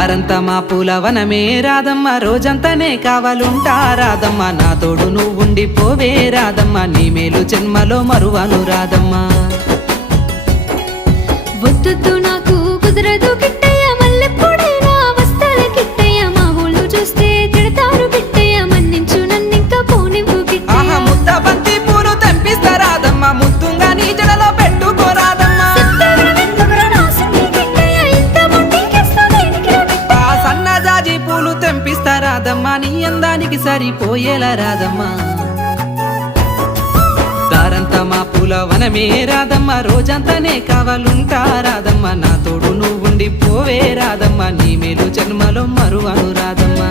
దారంతా మా పూలవనమే రాధమ్మ, రోజంతానే కావాలుంటా రాధమ్మ, నా తోడు నువ్వుండి పోవే రాధమ్మ, నీ మేలు జన్మలో మరువను రాధమ్మ. వద్దు నాకు కుదరదు కిట్టయ్య, మల్లెప్పుడైనా వస్తాల కిట్టయ్య, మా ఊళ్ళు చూస్తే తిడతారు కిట్టయ్య, మన్నించు నన్నింకా పోనివ్వు కిట్టయ్య. ముద్ద బంతి పూలు తెంపిస్తా రాధమ్మ, ముద్దుంగా నీ జడలో పెట్టుకో రాధమ్మ. సన్నజాజి పూలు తెంపిస్తా రాధమ్మ, నీ అందానికి సరిపోయేలా రాధమ్మ. దారంతా మా పూలవనమే రాధమ్మ, రోజంతానే కావాలుంటా రాధమ్మ, నా తోడు నువ్వుండి పోవే రాధమ్మ, నీ మేలు జన్మలో మరువను రాధమ్మ.